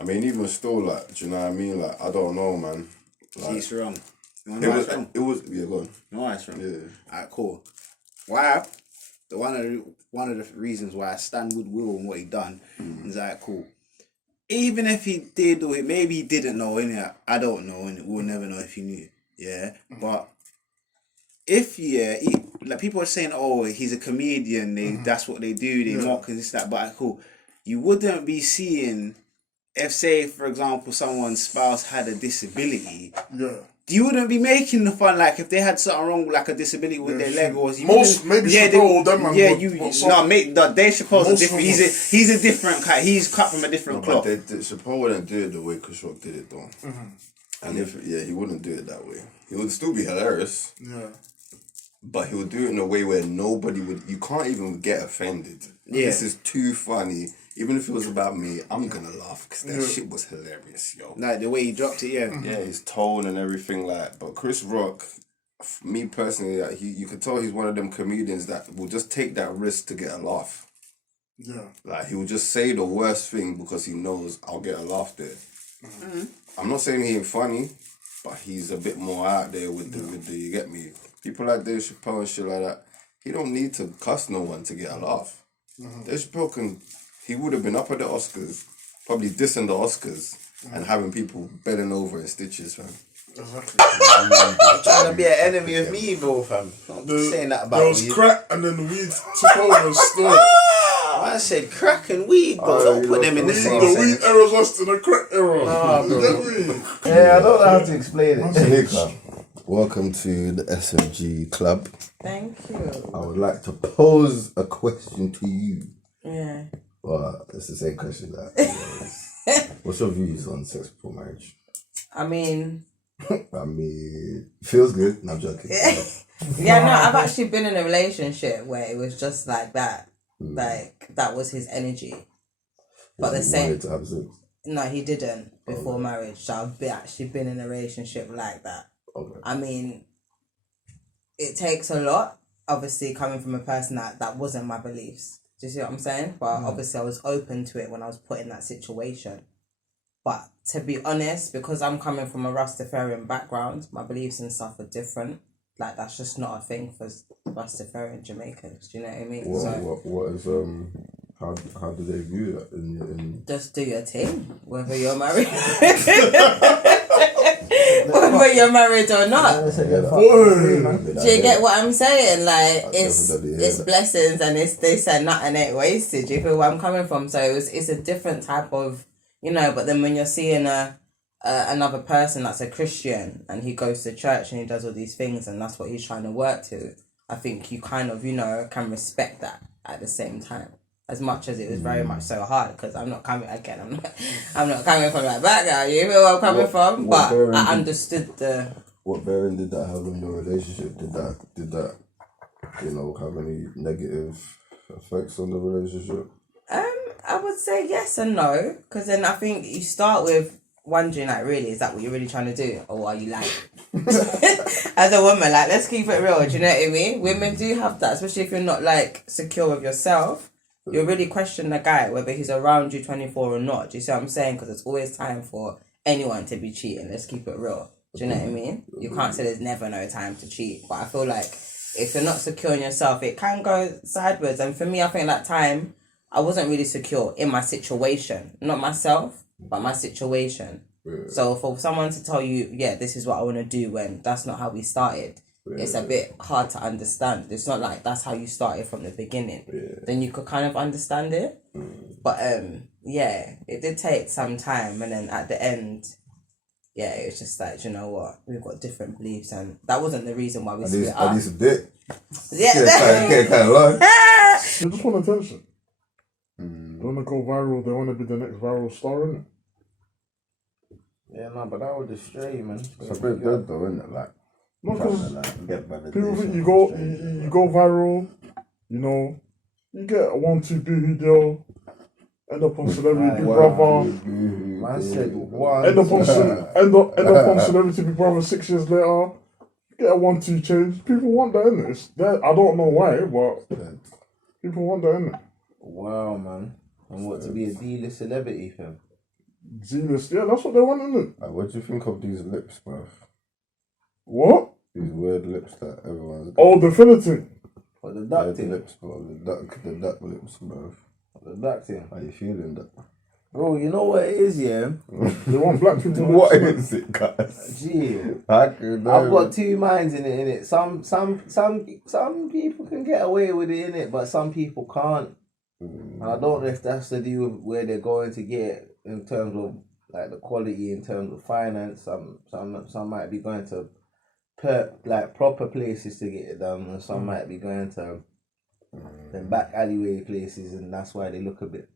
I mean, even still, like, do you know what I mean? Like, I don't know, man. Like, See, it's wrong. It was, yeah, go on. No, it's wrong. Yeah. Alright, cool. Why? One of the reasons why I stand with Will and what he done is like, cool. Even if he did, or maybe he didn't know, innit? I don't know, and we'll never know if he knew. Yeah, but if like people are saying, oh, he's a comedian. That's what they do. They mock and this that. But cool, you wouldn't be seeing if, say, for example, someone's spouse had a disability. Yeah. You wouldn't be making the fun like if they had something wrong, like a disability with their leg, or maybe Chappelle, them man. Dave Chappelle's a different. He's a different kind. He's cut from a different cloth. But Chappelle wouldn't do it the way Chris Rock did it, though. And he wouldn't do it that way. He would still be hilarious. Yeah. But he would do it in a way where nobody would. You can't even get offended. Yeah. This is too funny. Even if it was about me, I'm gonna laugh because that shit was hilarious, yo. Like the way he dropped it, yeah. Yeah, his tone and everything, like. But Chris Rock, me personally, like, you could tell he's one of them comedians that will just take that risk to get a laugh. Yeah. Like, he will just say the worst thing because he knows I'll get a laugh there. I'm not saying he ain't funny, but he's a bit more out there with the you get me. People like Dave Chappelle and shit like that, he don't need to cuss no one to get a laugh. Dave Chappelle he would have been up at the Oscars, probably dissing the Oscars and having people bedding over in stitches, fam. Exactly. You're trying to be an enemy of me, bro, fam. I'm saying that about There was crack and then the weed took over and story. I said crack and weed, bro. Don't put them in the same The sentence. weed era's lost in the crack era. Nah, bro. Yeah, I don't know how to explain it. Tanika, welcome to the SMG Club. Thank you. I would like to pose a question to you. Yeah. Well, it's the same question that. What's your views on sex before marriage? I mean, feels good. No, I'm joking. yeah, no, I've actually been in a relationship where it was just like that. Like, that was his energy. But the same. To have sex? No, he didn't before marriage. So I've actually been in a relationship like that. Okay. I mean, it takes a lot, obviously, coming from a person that wasn't my beliefs. Do you see what I'm saying? But obviously I was open to it when I was put in that situation. But to be honest, because I'm coming from a Rastafarian background, my beliefs and stuff are different. Like, that's just not a thing for Rastafarian Jamaicans. Do you know what I mean? What is how do they view that in Just do your thing, whether you're married. Whether you're married or not. Do you get what I'm saying? Like, it's blessings and it's this and nothing ain't wasted. Do you feel where I'm coming from? So it's a different type of, but then when you're seeing another person that's a Christian and he goes to church and he does all these things and that's what he's trying to work to, I think you kind of, can respect that at the same time. As much as it was very much so hard, because I'm not coming from that background. You feel where I'm coming from? But I understood What bearing did that have on your relationship? Did that have any negative effects on the relationship? I would say yes and no, because then I think you start with wondering, like, really, is that what you're really trying to do, or are you lying? As a woman, like, let's keep it real. Do you know what I mean? Women do have that, especially if you're not like secure with yourself. You really question the guy, whether he's around you 24 or not. Do you see what I'm saying? Because there's always time for anyone to be cheating. Let's keep it real. Do you know what I mean? You can't say there's never no time to cheat. But I feel like if you're not secure in yourself, it can go sideways. And for me, I think that time, I wasn't really secure in my situation. Not myself, but my situation. Yeah. So for someone to tell you, yeah, this is what I want to do when that's not how we started, it's a bit hard to understand. It's not like that's how you started from the beginning. Yeah. Then you could kind of understand it. But yeah, it did take some time, and then at the end, yeah, it's just like, you know what, we've got different beliefs, and that wasn't the reason why we split up. At least a bit. Yeah, kind of long. They just want attention. They want to go viral. They want to be the next viral star, innit? Yeah, no, but that would destroy you, man. It's a bit dead though, isn't it? Like, no, because people think you go viral, you get a 1-2 video, end up on Celebrity Big Brother. Man said one. End up on Celebrity Big Brother 6 years later. Get a 1-2 change. People want that, innit? I don't know why, but people want that, innit? Wow, man. And what, to be a D-list celebrity, fam? Z-list, yeah, that's what they want, isn't it? What do you think of these lips, bruv? What? These weird lips that everyone's got. Oh, the filler thing. What the duck thing? lips, bro. The duck lips, bruv. The duck thing. How you feeling that? Bro, you know what it is, yeah? They want black people. What is it, guys? Gee, I've got two minds in it. Some people can get away with it, in it, but some people can't. And I don't know if that's to do with where they're going to get in terms of like the quality, in terms of finance. Some might be going to proper places to get it done, and some might be going to them back alleyway places, and that's why they look a bit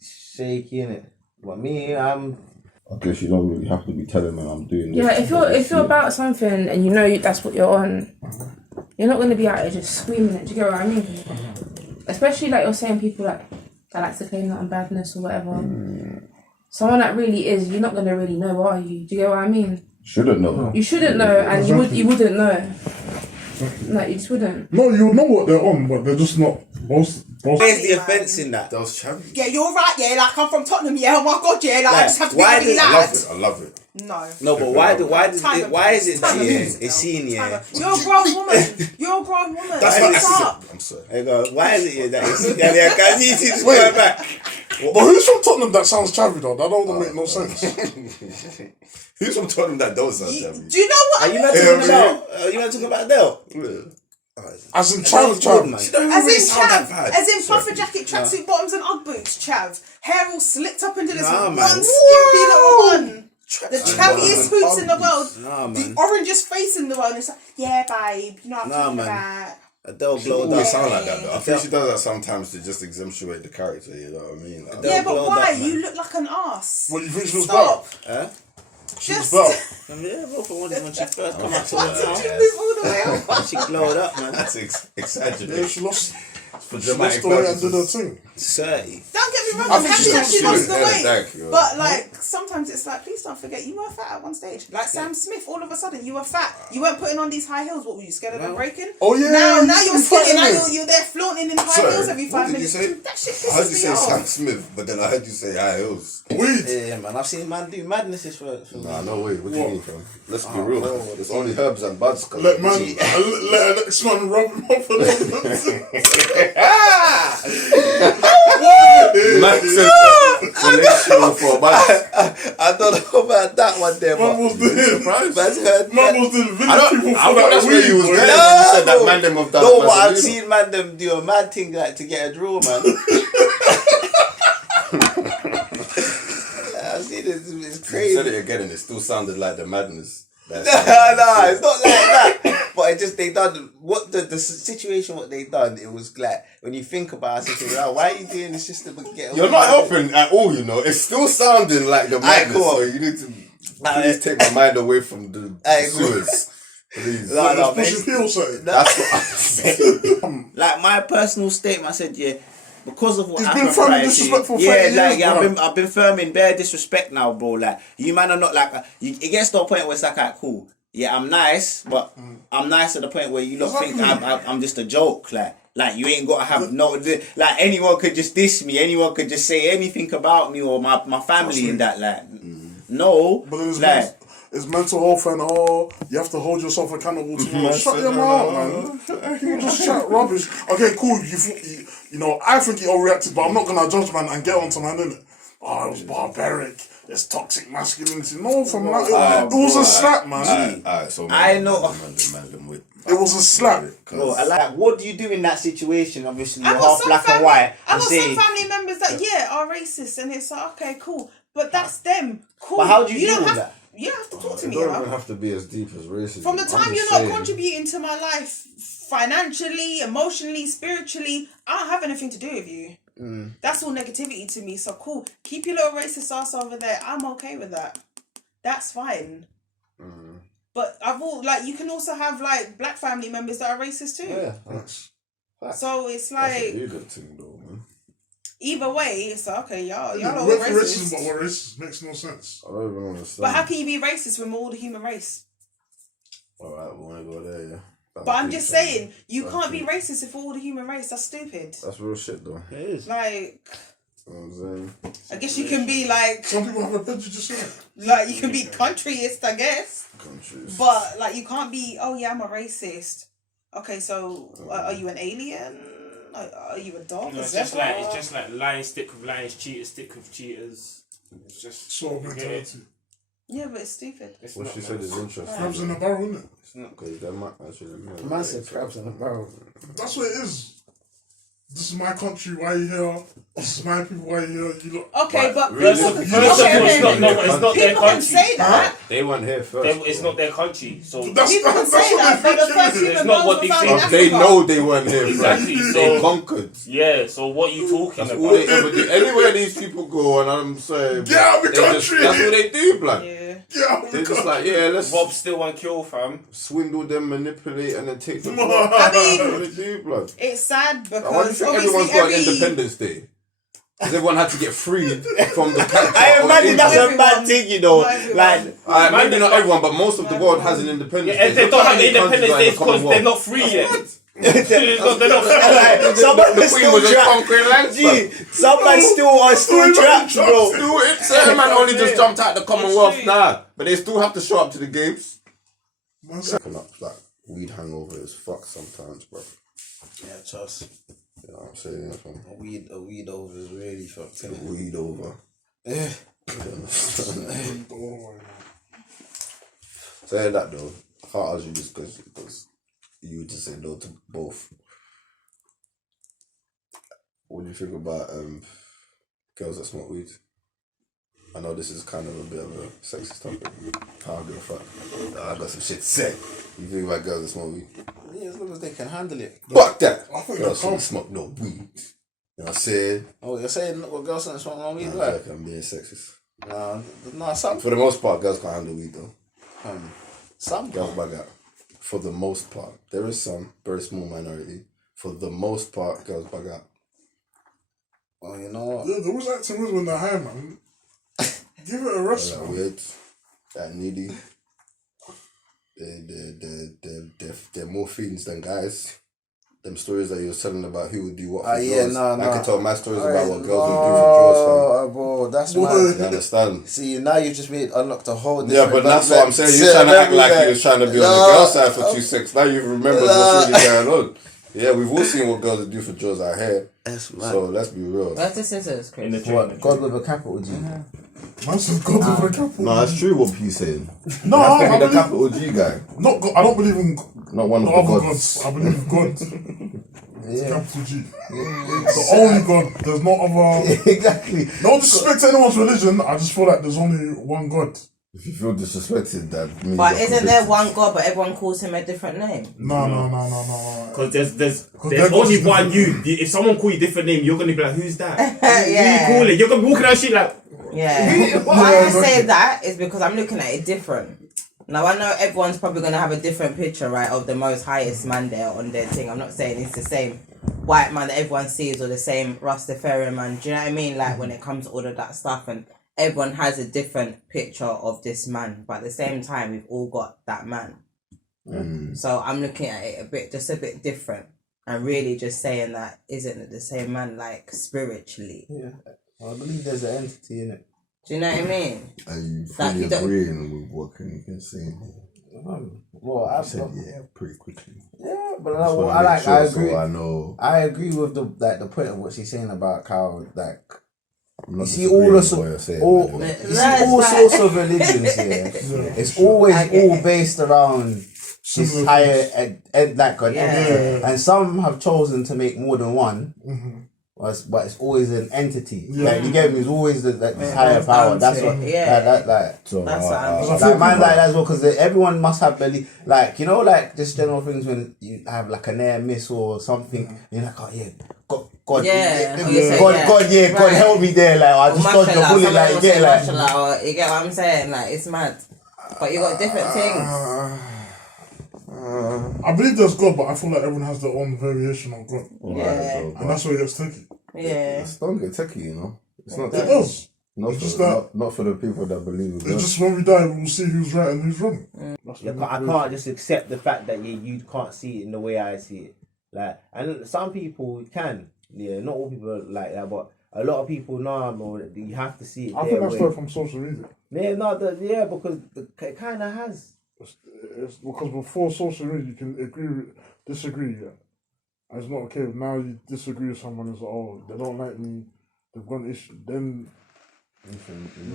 shaky in it. But me, I guess you don't really have to be telling me I'm doing this. Yeah, if you're about something and you know that's what you're on, you're not gonna be out there just screaming it. Do you get what I mean? Especially like you're saying, people that like to claim that on badness or whatever. Someone that really is, you're not gonna really know, are you? Do you get what I mean? Shouldn't know. You shouldn't know, and you wouldn't know. No, you just wouldn't. No, you know what they're on, but they're just not. Where's the offence in that? That was Chavi. Yeah, you're right, yeah, like I'm from Tottenham, yeah, oh my god, yeah, like I just have to be really loud. I love it. No, but why is it that it's seen here? You're a grown woman. That's What's up? I'm sorry. Hey, God, why is it here that it's seen here? Can you see this going back? But who's from Tottenham that sounds chavvy though? That don't make no sense. Who's from Tottenham that don't sound Chavi? Do you know what? Are you not talking about? You not talking about Dell? As in chav. As in puffer jacket, tracksuit bottoms, and Ugg boots, chav. Hair all slicked up into this Nah, one man. skimpy little bun. The chaviest hoops in the world. Nah, man. The orangest face in the world. It's like, yeah, babe, you know what I'm talking about. Adele She blowed always up. sound like that though. I think she does that sometimes to just accentuate the character, you know what I mean? Like, Yeah, but blowed why? up, man. You look like an ass. What you think she was Stop. about? She Just. was about. Yeah, bro, for when she first come out to Why the did you move all the way up? she glowed up, man. that's Yeah, exaggerated. she lost. For She lost dramatic the way and did her purposes. thing. 30. Don't get me wrong, I I'm think happy she's that she not lost the shooting. weight. Thank you. But like sometimes it's like, please don't forget you were fat at one stage. Like Sam Smith, all of a sudden you were fat. You weren't putting on these high heels. What were you scared of them breaking? Oh yeah. Now you're skinny. Now fighting you're there flaunting in high Sorry, heels every 5 what did you minutes. say? That shit I heard you pisses say me Sam off. Smith, but then I heard you say high heels. Weed. Yeah, man. I've seen man do madnesses for Nah, no way. What do you What? mean, fam? Let's be real. There's only herbs and buds. Let man, let an next man rub him off and for buds. I don't know about that one there, Man but was the man's heard man was the village people I for thought that that's where you was weed. going. boy. You said that man them have done no, but I've Vaseline. seen man them do a mad thing like to get a draw, man. I've seen it. It's You crazy. said it again and it still sounded like the madness. No, it's not like that. But it just they done what the situation. What they done, it was like when you think about it, thinking, oh, why are you doing this just to get? You're not helping at all, you know. It's still sounding like the madness. cool. So you need to please take my mind away from the Cool. sewers. Please. No, Let's push man. his heel, say. That's what I'm saying. Like my personal statement, I said, yeah, because of what He's happened been firmly prior to- disrespectful for yeah, 30 like years, I've been firm in bare disrespect now, bro. Like you man are not like it gets to a point where it's like, alright, cool. Yeah, I'm nice, but I'm nice to the point where you don't think I'm just a joke. Like you ain't got to have no. Like anyone could just diss me. Anyone could just say anything about me or my family and that. Like no, But then like. it's mental health and you have to hold yourself accountable to shut your mouth, man. You just chat rubbish. Okay, cool. You know, I think he overreacted, but I'm not gonna judge man and get onto man, innit? Oh, it was barbaric. It's toxic masculinity. No, from that, it was a slap, man. Alright, so I know- wait. It was a slap. Bro, I like. What do you do in that situation? Obviously, you're I got half some black and family- white. I And got say, some family members that are racist, and it's like, okay, cool, but that's them. Cool. But how do you deal don't with have, that? You don't have to talk to It me. don't You even know? have to be as deep as racism. From the I'm time just you're not saying. contributing to my life financially, emotionally, spiritually, I don't have anything to do with you. That's all negativity to me. So cool. Keep your little racist ass over there. I'm okay with that. That's fine. But you can also have like black family members that are racist too. Yeah, that's So it's a like legal thing though, man. either way, it's like, okay, y'all are We're all for racism, but racist. we're racist. Makes no sense. I don't even understand. But how can you be racist when we're all the human race? Alright, we wanna go there, yeah. But I'm just saying, you can't be racist if we're all the human race. That's stupid. That's real shit though. It is. Like, You know what I'm saying? I guess you can be like Some people have a prejudice in it. you can be countryist, I guess. Countries. But like you can't be. Oh yeah, I'm a racist. Okay, so are you an alien? Are you a dog? No, it's just like lions stick with lions, cheaters stick with cheaters. It's just Sort of mentality. Yeah, but it's stupid. It's What not, she man. said is interesting. Crabs in a barrel, isn't it? It's not. Because that might actually. Man said crabs in a barrel. That's what it is. This is my country, why you here? This is my people, why you here? You look. Okay, but First of all, it's not their people can country. say that. They weren't here first. It's not their country, so That's People can that's say what that, they but the think first it is. human not beings what were they found think. in But they Africa. know they weren't here Exactly, first. so- They conquered. yeah. So what you talking That's about? all they ever do. Anywhere these people go, and I'm saying, Get out of the they just- country. that's what they do, blood. Yeah. Yeah, They're just like, yeah, let's Rob, steal, and kill, fam. swindle them, manipulate, and then take them. I That's what mean, they do, blood. it's sad Why do you because think everyone's obviously got an Independence Day? Because everyone had to get freed from the capture I of imagine that's a England. bad thing, you know. Not everyone. Like, Maybe not everyone, but most of the world has an Independence Yeah, Day. and they Look don't how have the many countries Independence are in Day the because they're not Commonwealth. free yet. like, The somebody Queen still was just trapped. conquering lands, Gee, somebody still trapped, bro. Still, it's man only just jumped out the Commonwealth now, but they still have to show up to the games. Like weed hangover is fuck sometimes, bro. Yeah, trust. You know what I'm saying? Fam? A weed over is really fucked. Innit? Weed over. Yeah. Saying that though, I can't argue this because you just say no to both. What do you think about girls that smoke weed? I know this is kind of a bit of a sexist topic. I don't give a fuck. I got some shit to say. You think about girls that smoke weed? Yeah, as long as they can handle it. Fuck that! I think Girls that's shouldn't smoke no weed. You know what I'm saying? Oh, you're saying what girls don't smoke no weed? Nah, Like, I'm being sexist. nah, some For the most part, girls can't handle weed though. some Girls bug out. For the most part. There is some, very small minority. For the most part, girls bug out. Well, you know what? Yeah, there was acting with when they're high, man. Give it a rest, That man. weird, that needy. They're more fiends than guys. Them stories that you were telling about who would do what for Yeah, drugs. no. I can tell my stories about what girls would do for drugs, Oh, bro, that's Boy. mad. You understand? See, now you've just unlocked a whole Yeah, different but that's what I'm saying. You're trying to act like you was trying to be on the girl side for 2 seconds. Now you've remembered what's really going on. Yeah, we've all seen what girls do for drugs out here. That's mad. So let's be real. Where's the scissors, In the Chris? train. What? God with a capital G. Man said God over the capital. No, that's true what he's saying. No, That's I the believe, capital G guy. not God, I don't believe in Not one the of the other gods. gods. I believe God. It's capital G. The only God. There's no other. Exactly. No disrespect to anyone's religion. I just feel like there's only one God. If you feel disrespected, that means But you're isn't there convicted. one God, but everyone calls him a different name? No. Because there's they're only just one different. you. If someone call you a different name, you're gonna be like, who's that? Yeah. Who you calling? You're gonna be walking around shit like, Yeah. Why I say that is because I'm looking at it different. Now I know everyone's probably gonna have a different picture, right, of the most highest man there on their thing. I'm not saying it's the same white man that everyone sees or the same Rastafarian man. Do you know what I mean? Like when it comes to all of that stuff, and everyone has a different picture of this man, but at the same time we've all got that man. So I'm looking at it a bit different, and really just saying that isn't it the same man, like spiritually? Yeah. I believe there's an entity in it. Do you know what I mean? Are you Like, fully you don't- agreeing with what you can say? Well, I I said yeah, pretty quickly. yeah, but Just wanna I make sure I agree. So I know. I agree with the point of what she's saying about how like I'm not you see all disagreeing with what the you're saying, all by the way. you see That's all right. sorts of religions here. It's always I get all it. based around this Similar higher like an Yeah. entity, and some have chosen to make more than one. But it's always an entity. Like you get me, it's always this higher power. That's what. Yeah. Like So, That's what I'm like man like that as well, because everyone must have belief. Like you know, like just general things when you have like a near miss or something. You're like, oh yeah, God, Yeah. God, Or you say, God, Right. help me there. Like I Or just dodged the mashallah, bullet. someone Like will you say get like. mashallah, or you get what I'm saying? Like it's mad, but you got different things. I believe there's God, but I feel like everyone has their own variation of God. Yeah. And that's where it gets tricky. Yeah. It's don't get techie, you know. It's not It techie. does. Not It's for, just not for the people that believe in It's God. just when we die, we'll see who's right and who's wrong. I can't just accept the fact that you can't see it in the way I see it. Like, and some people can, yeah, not all people are like that, but a lot of people know, bro, you have to see it. I think that's straight from social media. Yeah, no, because it kind of has. It's because before social media, you can disagree. Yeah, and it's not okay. Now you disagree with someone, it's like, oh, they don't like me, they've got an issue. Then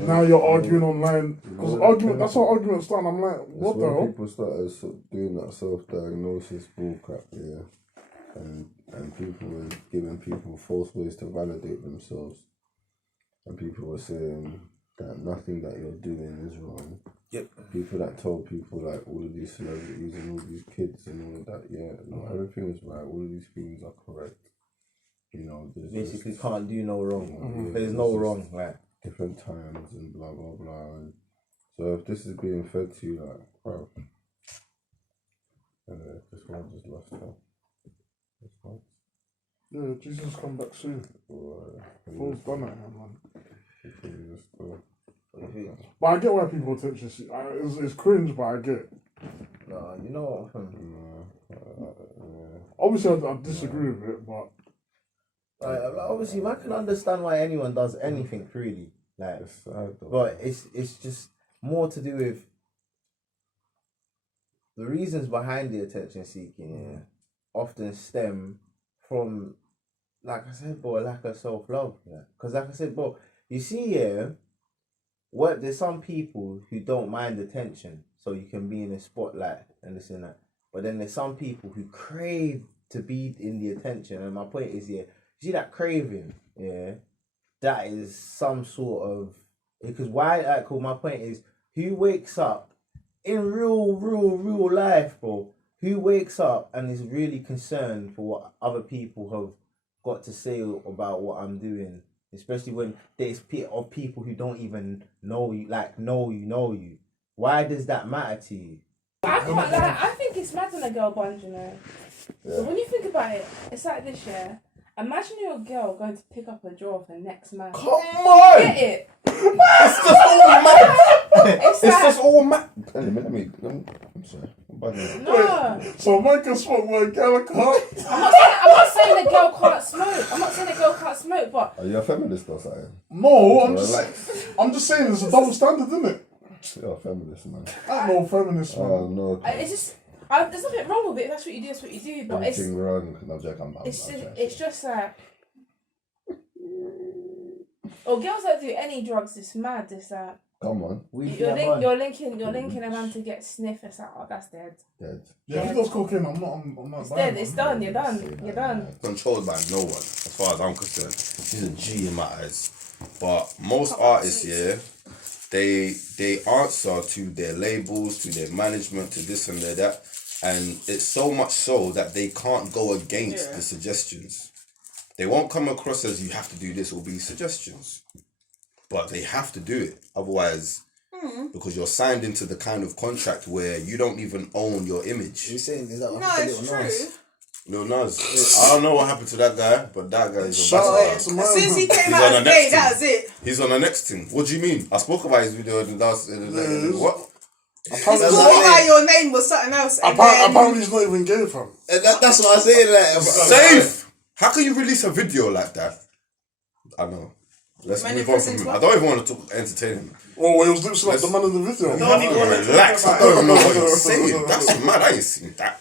now you're arguing online because that's how arguments start. I'm like, what the hell? People started doing that self-diagnosis bullcrap, yeah, and people were giving people false ways to validate themselves, and people were saying that nothing that you're doing is wrong. Yep. People that told people like all of these celebrities and all these kids and all of that, yeah, no, everything is right. All of these things are correct. You know, basically can't do no wrong. Yeah, there's no wrong, like different times and blah blah blah. And so if this is being fed to you, like, bro, this one just lost her. This one. Yeah, Jesus come back soon. Paul's done it, man. But I get why people attention seek. It's cringe, but I get it. No, you know what? Obviously, I disagree with it, but obviously, man can understand why anyone does anything, really. Like, but it's just more to do with the reasons behind the attention seeking. Yeah, often stem from, like I said, bro, a lack of self love. Yeah, because like I said, bro, you see, yeah. There's some people who don't mind attention, so you can be in the spotlight and this and that. But then there's some people who crave to be in the attention. And my point is, yeah, you see that craving, yeah, that is some sort of, because why? Like, cool. My point is, who wakes up in real life, bro? Who wakes up and is really concerned for what other people have got to say about what I'm doing? Especially when there's people who don't even know you, like know you. Why does that matter to you? I can't lie, I think it's mad when a girl bonds, you know. Yeah. So when you think about it, it's like this, yeah. Imagine you're a girl going to pick up a drawer of her next man. Come on! Get it? It's just all mad! It's just all mad! I'm sorry. No. So man can smoke with a girl can't? I'm not saying a girl can't smoke. But are you a feminist or something? No, I'm just saying it's a double standard, isn't it? You're a feminist, man. I'm no feminist, man. Oh no. It's just there's nothing wrong with it. If that's what you do, that's what you do. But everything wrong. No, Jack, it's just like, or girls that do any drugs. It's mad. It's like, come on. You're linking a man to get sniff. It's like, oh, that's dead. Yeah, if he does cocaine, I'm not. It's dead. It's done. You're done. Controlled by no one, as far as I'm concerned. He's a G in my eyes. But most artists, yeah, they answer to their labels, to their management, to this and that, and it's so much so that they can't go against the suggestions. They won't come across as you have to do this or be suggestions. But they have to do it. Otherwise, because you're signed into the kind of contract where you don't even own your image. You're saying is that no, it's true. Lil Nas. I don't know what happened to that guy, but that guy is a as soon as he came out as gay, that was it. He's on the next thing. What do you mean? I spoke about his video in the last... what? He thought about your name was something else. Apparently he's not even gay, fam. That's what I say. Like, safe! How can you release a video like that? I know. Let's move on from him. I don't even want to entertain him. Oh, he was lip like the man in the video. Relax. I don't even know what you're saying. That's mad. I ain't seen that.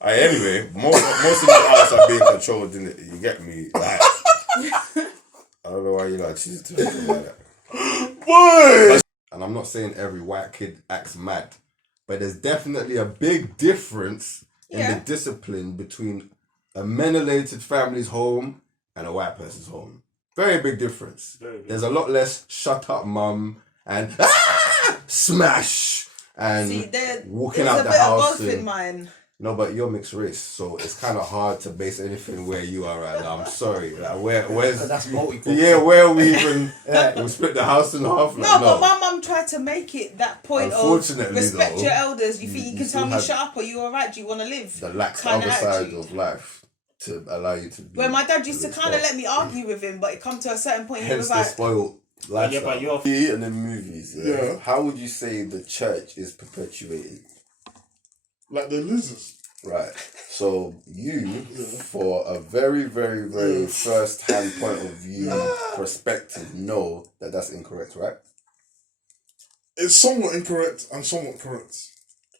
Anyway, most of the artists are being controlled, innit? You get me? Like, I don't know why you like choose to think like that. Boy! And I'm not saying every white kid acts mad, but there's definitely a big difference in the discipline between a melanated family's home and a white person's home. Very big difference. There's a lot less shut up mum and smash and walking out the house. Both in mine. No, but you're mixed race, so it's kind of hard to base anything where you are right now. I'm sorry. Like, where's that's multicultural. Yeah, where are we even? We split the house in half. Like, no, but my mum tried to make it that point of respect though, your elders. You think you can tell me shut up or you alright? Do you want to live? The lax other side of life to allow you to be. Where my dad used to kind of let me argue with him, but it come to a certain point. He was like, spoiled lifestyle. Yeah, but you're and then movies. Yeah. How would you say the church is perpetuated? Like the losers. Right. So you, for a very, very, very first-hand point of view perspective, know that that's incorrect, right? It's somewhat incorrect and somewhat correct.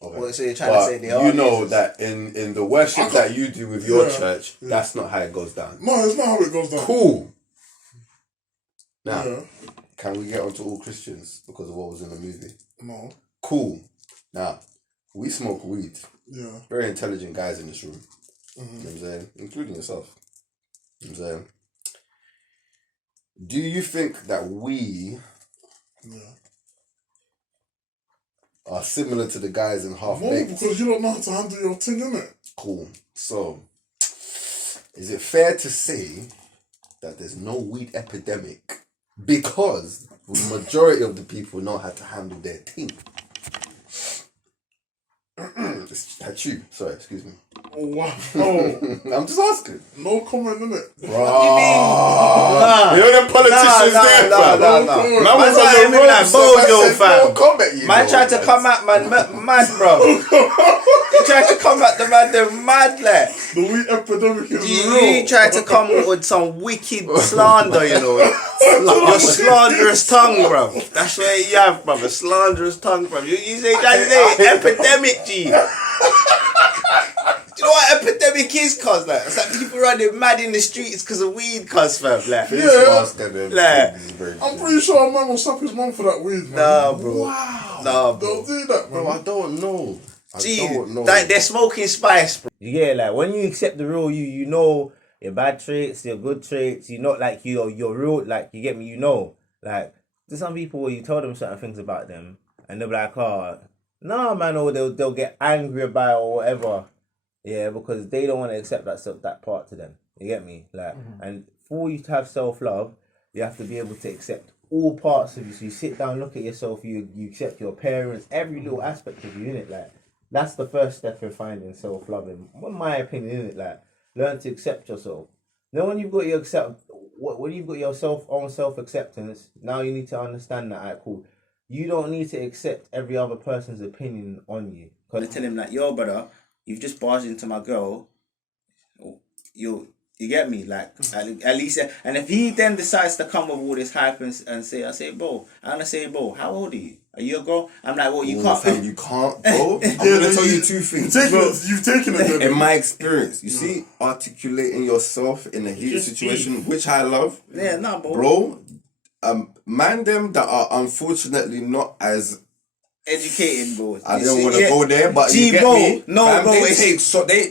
Okay. Well, so you're trying to say they are you know Jesus. that in the worship that you do with your church, that's not how it goes down. No, it's not how it goes down. Cool. Now, Yeah. can we get onto all Christians because of what was in the movie? No. Cool. Now, we smoke weed. Yeah. Very intelligent guys in this room. You know what I'm saying? Including yourself. You know what I'm saying? Do you think that we are similar to the guys in Half No, Baked? because you don't know how to handle your thing, innit? Cool. So, is it fair to say that there's no weed epidemic because the majority of the people know how to handle their thing? That's you. Sorry, excuse me. Oh, wow. Oh, I'm just asking. no comment, innit? You know them politicians there, fam. No. Man Man's was on like the him road, like so Bojo, I said, fam. no comment, you Man know, tried to lads. come at man mad, bro. He tried to come at the man, they're mad, like. The weed epidemic is You real. tried to come with some wicked slander, you know. Your slanderous tongue, bro. That's what you have, bro. A slanderous tongue, bro. You say epidemic, G. You know what epidemic is, cuz? Like, it's like people running mad in the streets because of weed, cuz, fam. Like, Face mask and everything Like, is very I'm good. pretty sure a man will slap his mum for that weed, man. nah, bro. Wow. Nah, bro. Don't do that, man. Bro, I don't know. I Gee, don't know. like they're smoking spice, bro. Yeah, like when you accept the real you, you know your bad traits, your good traits. You know, like you're real. Like you get me. You know, like there's some people where you tell them certain things about them, and they'll be like, "Oh, no, man," or they'll get angry about it or whatever. Yeah, because they don't want to accept that part to them. You get me? Like, and for you to have self-love, you have to be able to accept all parts of you. So you sit down, look at yourself. You accept your parents, every little aspect of you, innit? Like. That's the first step in finding self-love. In my opinion, isn't it? Like, learn to accept yourself. Then when you've got your when you've got your own self-acceptance, now you need to understand that, alright, cool. You don't need to accept every other person's opinion on you. I tell him like, yo, brother, you've just barged into my girl. You get me? Like, at least, and if he then decides to come with all this hype and say, I say, bro, how old are you? Are you a girl? I'm like, well, you can't. Fam, you can't, bro. I'm gonna tell you two things. You've taken it. In my experience, you see, articulating yourself in a heated situation, which I love. Yeah, nah, bro. Man, them that are unfortunately not as educated, bro. I don't want to go there, but Gee, you get bro, me. no, Fam, bro, they it's- take so they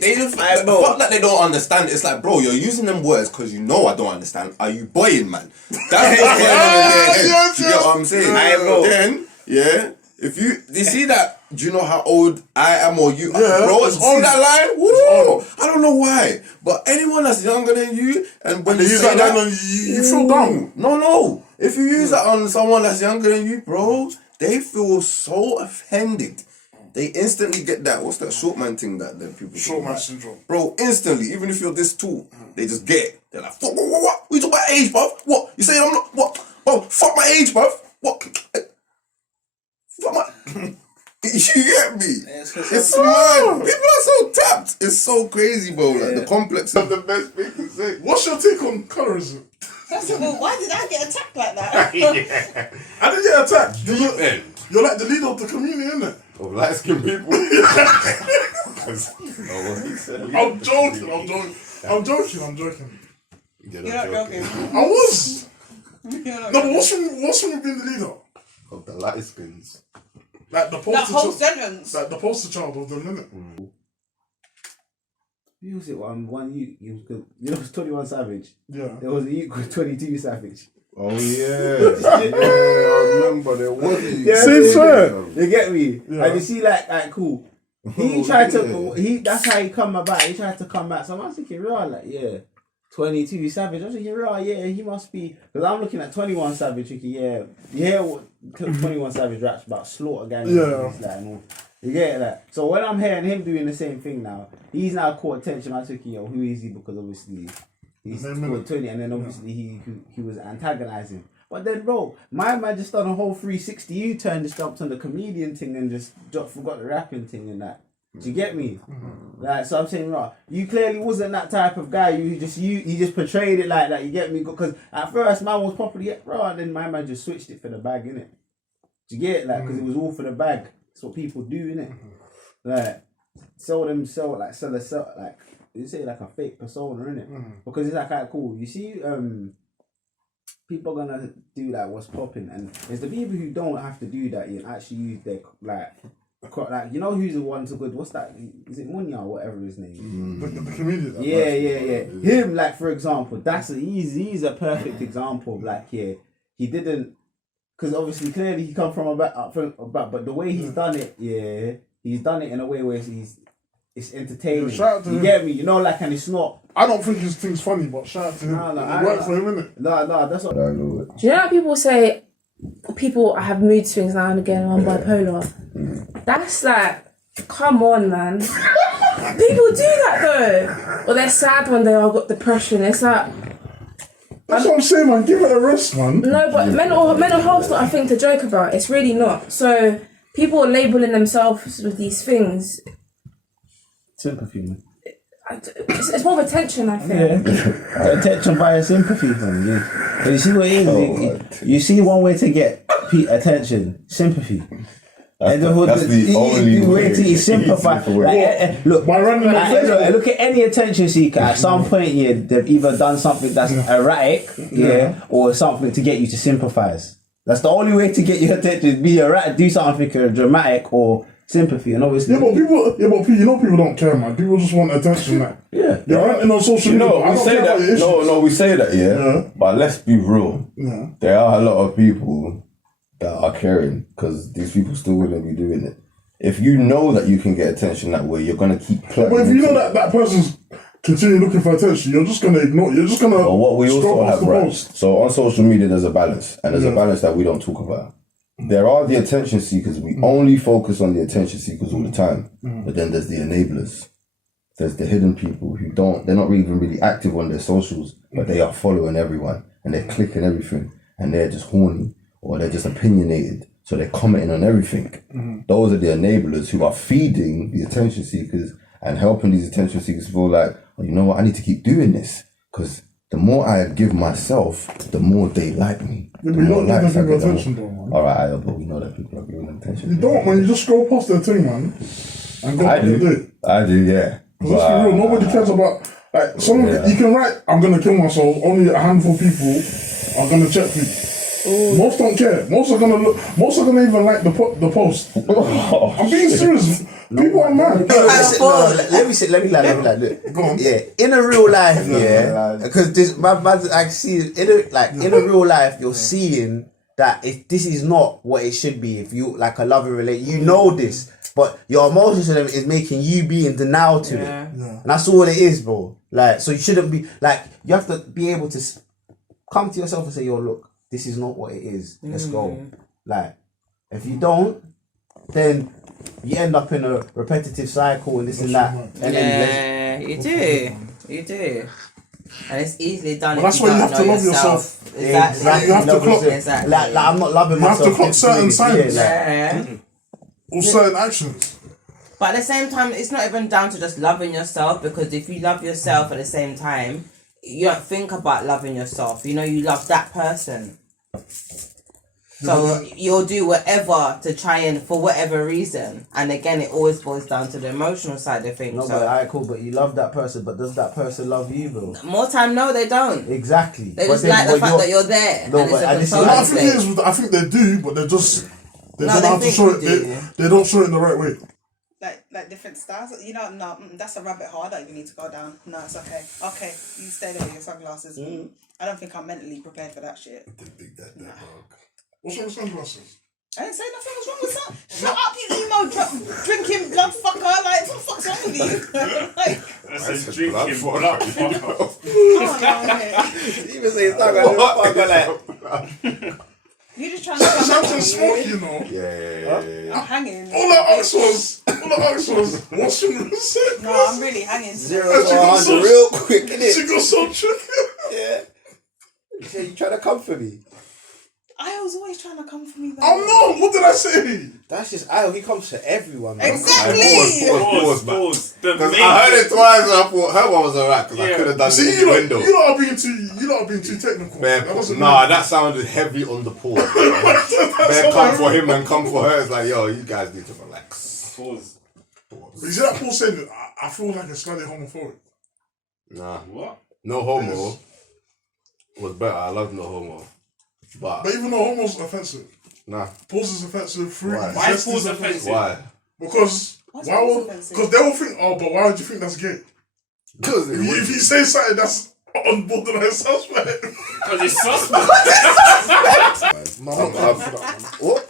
bro. fuck that they don't understand. It's like, bro, you're using them words because you know I don't understand. Are you boying, man? That's what's going on in their head. You get what I'm saying? Aye, bro. Then, yeah. If you see that, do you know how old I am or you? Yeah, bro, it's see on. that line? Woo! I don't know why, but anyone that's younger than you, and when They you use say that that, line and you feel down. No. If you use that on someone that's younger than you, bro, they feel so offended. They instantly get that. What's that short man thing that people Short talk man about? syndrome. Bro, instantly, even if you're this tall, they just get it. They're like, fuck, what? We talk about age, bruv? What? You saying I'm not, what? Bro, fuck my age, bruv? What? Fuck my... You get me? It's mad. People are so tapped. It's so crazy, bro. Like, the complex of the best thing to say. What's your take on colorism? First of all, why did I get attacked like that? I didn't get attacked. You're like the leader of the community, innit? Of light-skinned people. I'm joking. You're not joking. I was. You're not No, but joking. what's wrong with being the leader? Of the light-skins. Like the That poster whole child. sentence. Like the poster child of them, innit? Who was it? You know, 21 Savage. Yeah. There was a youth called 22 Savage. Oh, yeah. I remember there was a... Yeah, Same swear. You get me? Yeah. And you see, like, cool. He tried to. That's how he come about. He tried to come back. So I was thinking, right, like, yeah, 22 Savage. I was thinking, right, yeah, he must be. Because I'm looking at 21 Savage. Thinking, yeah, you hear what 21 Savage raps about slaughter gang. Yeah. And all. You get that? So when I'm hearing him doing the same thing now, he's now caught attention. I was thinking, yo, who is he? Because obviously he's called 20, and then obviously he was antagonizing. But then, bro, my man just done a whole 360 U-turn, just jumped on the comedian thing and just forgot the rapping thing and that. Do you get me? Like, so I'm saying, right, you clearly wasn't that type of guy. You just portrayed it like that. You get me? Because at first, man was properly bro, and then my man just switched it for the bag, innit? Do you get it? Like, because it was all for the bag. That's what people do, innit? Like, sell, like, you say like a fake persona, innit? Because it's like, alright, cool. You see, people are gonna do like what's popping, and there's the people who don't have to do that. You actually use their like you know who's the one so good? What's that? Is it Munya or whatever his name is? The comedian. Yeah. Him, like for example, he's a perfect example of like he didn't, because obviously clearly he come from a back, but the way he's done it, he's done it in a way where it's entertaining. Shout out to you him. Get me? You know, like, and it's not. I don't think his thing's funny, but shout out to him. It worked for him, innit? No, that's what. Do you know how people say people have mood swings now and again, I'm bipolar? That's like, come on, man. People do that though. Or they're sad when they all got depression. It's like, that's what I'm saying, man. Give it a rest, man. no, but mental health's not a thing to joke about. It's really not. So people are labelling themselves with these things. Sympathy, man. It's more of attention, I think. Attention via sympathy, man. Yeah. You see what it is? You see one way to get attention, sympathy. That's the only way to sympathize. Look at any attention seeker. At some point, they've either done something that's erratic, or something to get you to sympathize. That's the only way to get your attention. Be erratic, do something dramatic, or sympathy. And obviously, but people, you know, people don't care, man. People just want attention, man. You're ranting on social media. No, we say that. We say that, But let's be real. Yeah. There are a lot of people that are caring, because these people still wouldn't be doing it. If you know that you can get attention that way, you're gonna keep plugging. But if you know that person's continue looking for attention, you're just gonna ignore. You're just gonna. But what we also have, right? So on social media, there's a balance, and there's a balance that we don't talk about. There are the attention seekers. We only focus on the attention seekers all the time. But then there's the enablers. There's the hidden people who they're not even really active on their socials, but they are following everyone and they're clicking everything, and they're just horny or they're just opinionated. So they're commenting on everything. Those are the enablers who are feeding the attention seekers and helping these attention seekers feel like, oh, you know what, I need to keep doing this, because the more I give myself, the more they like me. Yeah, but you don't give them people attention, though, man. Alright, but we know that people are giving them attention. You don't, man. You just scroll past their thing, man, and go I do. I do, yeah. Because let's be real, nobody cares about. Like, you can write, I'm gonna kill myself. Only a handful of people are gonna check me. Most don't care. Most are gonna look. Most are gonna even like the post. I'm being serious. People are mad. Let me like, look. Go on. Yeah, in a real life, because this, I see in a real life, you're seeing that this is not what it should be. If you like a loving relationship, you know this, but your emotions to them is making you be in denial to it, and that's all it is, bro. Like, so you shouldn't be like. You have to be able to come to yourself and say, "Yo, look, this is not what it is. Let's go." Like, if you don't, then you end up in a repetitive cycle and this and that. And you do. And it's easily done. But that's why you have to love yourself. Exactly. You have to clock. Like I'm not loving myself. You have to clock certain signs. Or certain actions. But at the same time, it's not even down to just loving yourself, because if you love yourself at the same time, you don't think about loving yourself. You know, you love that person. So you'll do whatever to try and, for whatever reason. And again, it always boils down to the emotional side of things. No, but alright, cool, but you love that person, but does that person love you, bro? More time, no, they don't. Exactly. They just like the fact that you're there. No, I think they do, but they don't have to show it. They don't show it in the right way. Like different styles, you know. No, that's a rabbit hole. I don't even need to go down. No, it's okay. Okay, you stay there with your sunglasses. I don't think I'm mentally prepared for that shit. What's wrong with sunglasses? I didn't say nothing was wrong with that. Shut up, you emo drinking blood fucker. Like, what the fuck's wrong with you? Like, I said drinking blood fucker. Even say fucker. You just trying to something smoky, you know. Yeah. I'm hanging. All I asked was, what's she gonna say? No, I'm really hanging. 0 to 100 real quick, innit? She got so tricky. Yeah. You trying to comfort me? I was always trying to come for me. Though. I'm not. What did I say? That's just how he comes to everyone. Man. Exactly. Pause. Because I heard it twice and I thought her one was alright because I could have done it in the window. You lot are being too technical. That sounded heavy on the pause. Man, come for him and come for her. It's like, yo, you guys need to relax. Pause. You see that Paul said, I feel like it's slightly homophobic. Nah. What? No homo was better. I love no homo. But even though homo's offensive. Nah. Pause is offensive. Why is pause offensive? Why? Because they will think, but why would you think that's gay? Because if you say something that's on borderline suspect. Because it's suspect. No, I'm not going for that one. What?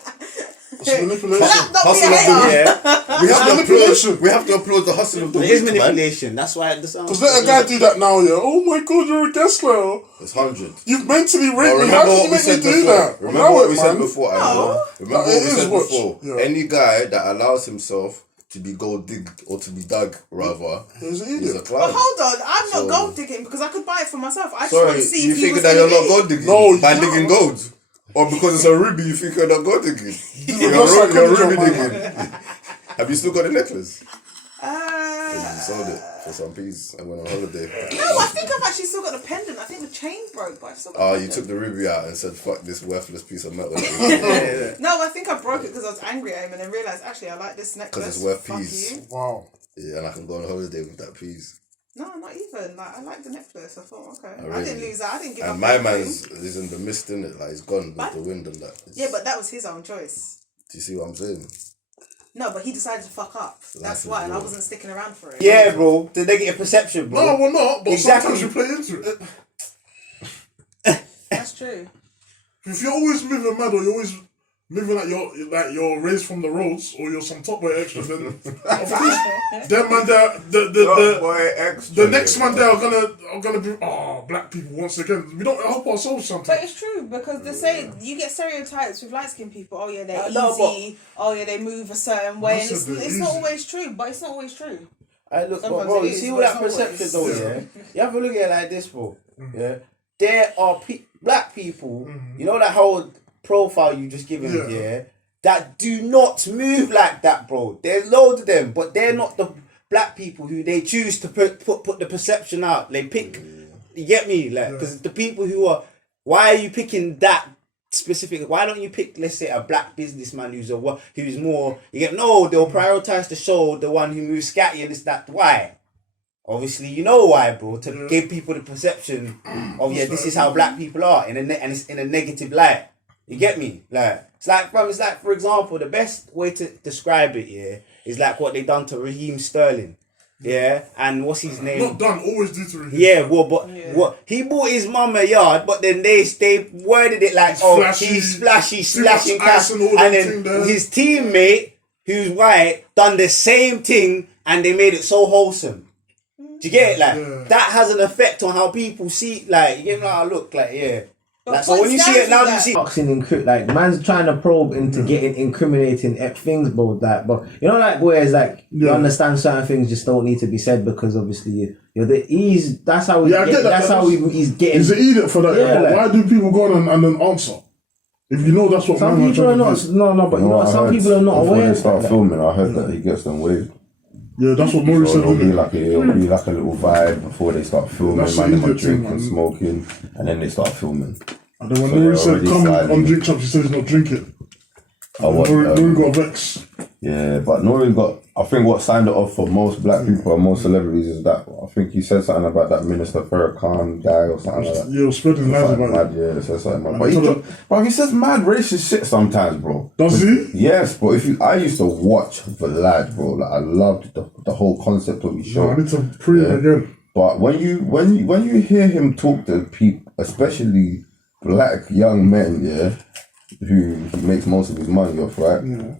It's manipulation. Hustle of the week. We have to applaud the hustle of the week. It is manipulation. That's why it sounds. Because let a guy do that now, yeah. Oh my god, you're a guest layer. It's 100. You've mentally raped me. How can you make me do that? Remember what we said before. Remember what we said before. Yeah. Any guy that allows himself to be gold digged or to be dug, rather, is a clown. But hold on, I'm not gold digging because I could buy it for myself. I just sorry, want to see you if he think was that you're gonna not gold digging? No, by digging gold. Or because it's a ruby, you think you're not gold digging? You're ruby digging. Have you still got the necklace? You sold it for some peas and went on holiday. No, I think I've actually still got the pendant. I think the chain broke, but I've still got the You took the ruby out and said, fuck this worthless piece of metal. No, I think I broke it because I was angry at him and then realised, actually, I like this necklace. Because it's worth Fuck peas. you. Wow. Yeah, and I can go on holiday with that peas. No, not even. Like, I like the necklace. I thought, okay. Really? I didn't lose that. I didn't give up. And my man's is in the mist, in it. Like, it's gone with the wind and that. Yeah, but that was his own choice. Do you see what I'm saying? No, but he decided to fuck up. That's why, and I wasn't sticking around for it. Yeah, bro. The negative perception, bro. No, we're not. But Exactly. sometimes you play into it. That's true. If you're always moving mad or you're always moving like you're raised from the roads or you're some top boy extra, then of course, them man there, the next man there are gonna be black people once again. We don't help ourselves sometimes. But it's true because they say you get stereotypes with light skinned people. Oh yeah, they're easy. Oh yeah, they move a certain way, and it's not always true. But it's not always true. Look, Sometimes bro, it you is, see all but that it's not perception always. though, yeah? You have to look at it like this, bro. Yeah, there are black people, you know that whole profile you just given, yeah, that do not move like that, bro. There's loads of them, but they're not the black people who they choose to put the perception out. They pick, you get me? Like, because the people who are, why are you picking that specific? Why don't you pick, let's say, a black businessman who's more, you get, no, they'll prioritize to show the one who moves scatty and it's that. Why? Obviously, you know why, bro. To give people the perception of, this is how black people are, and it's in a negative light. You get me? Like, it's like, for example, the best way to describe it, is like what they done to Raheem Sterling. Yeah, and what's his name? Not done, always do to Raheem. Yeah, well, but what he bought his mum a yard, but then they worded it like, he's flashy, slashing cash, and then his teammate, who's white, done the same thing, and they made it so wholesome. Do you get it? Like, that has an effect on how people see, like, you know how I look, like, Like, so when you see it now, you see boxing like man's trying to probe into getting incriminating things, bro. That, but you know, like whereas like you understand certain things just don't need to be said because obviously that's how we he's getting. He's an idiot for that. Yeah, like, why do people go on and then answer? If you know that's what some people are not. But you know, some people are not aware. Before they start filming, I heard that he gets them waved. Yeah, that's what Maury said. It'll be like a little vibe before they start filming. Man, them are drinking, smoking, and then they start filming. And then when Maury said come on drink champs, he said he's not drinking. Nori got vexed. Yeah, but Nori got. I think what signed it off for most black people and most celebrities is that I think he said something about that Minister Farrakhan guy or something like that. Yeah, spreading lies about it. Yeah, he said something about but he says mad racist shit sometimes, bro. Does he? Yes, bro. I used to watch Vlad, bro. Like I loved the whole concept of his show. No, I need to pre it again. But when you hear him talk to people, especially black young men, who he makes most of his money off, right? Yeah.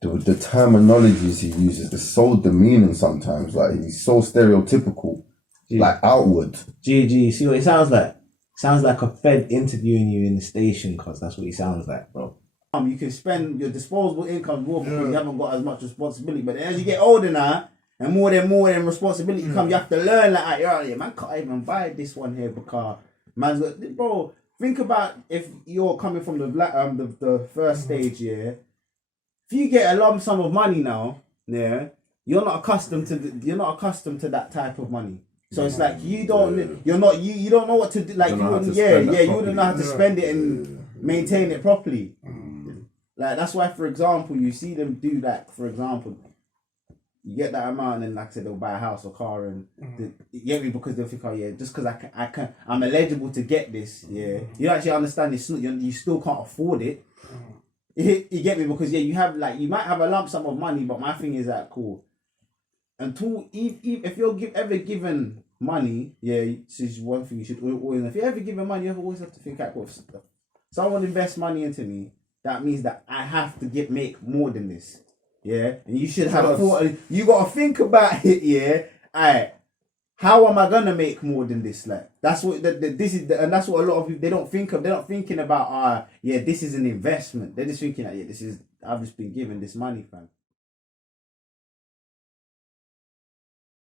The terminologies he uses is so demeaning sometimes. Like he's so stereotypical, like outward. GG, see what it sounds like? Sounds like a Fed interviewing you in the station, cause that's what he sounds like, bro. You can spend your disposable income more because you haven't got as much responsibility. But as you get older now, and more than responsibility comes, you have to learn like, man, can't even buy this one here because man's got, bro. think about if you're coming from the first stage, yeah. If you get a lump sum of money now, yeah, you're not accustomed to that type of money. So it's like you don't know what to do. Like you wouldn't know how to spend it and maintain it properly. Like that's why, for example, you see them do that. For example, you get that amount, and like I said, they'll buy a house or car, and you get me because they'll think, oh yeah, just because I'm eligible to get this. Yeah, you actually understand it's not, you still can't afford it. You get me because you might have a lump sum of money, but my thing is that cool. Until if you're ever given money, this is one thing you should always. If you're ever given money, you always have to think like, well, someone invests money into me. That means that I have to make more than this. Yeah, and you should have thought. You gotta think about it. Yeah, alright. How am I gonna make more than this? Like that's what and that's what a lot of people they don't think of. They're not thinking about this is an investment. They're just thinking that this is I've just been given this money, fam.